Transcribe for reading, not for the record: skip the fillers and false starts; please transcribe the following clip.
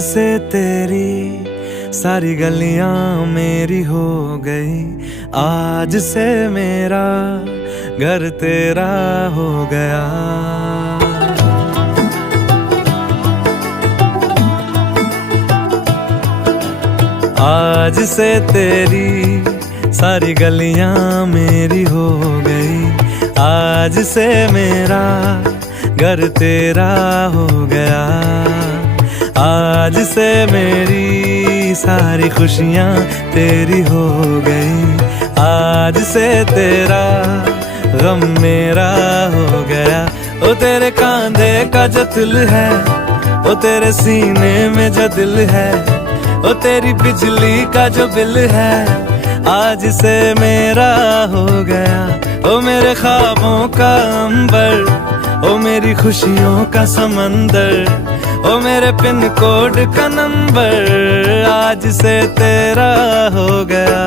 से तेरी सारी गलियां मेरी हो गई, आज से मेरा घर तेरा हो गया। आज से तेरी सारी गलियां मेरी हो गई, आज से मेरा घर तेरा हो गया। आज से मेरी सारी खुशियां तेरी हो गई, आज से तेरा गम मेरा हो गया। ओ तेरे कांधे का जो दिल है, ओ तेरे सीने में जो दिल है, ओ तेरी बिजली का जो बिल है, आज से मेरा हो गया। ओ मेरे ख्वाबों का अंबर, ओ मेरी खुशियों का समंदर, ओ मेरे पिन कोड का नंबर, आज से तेरा हो गया।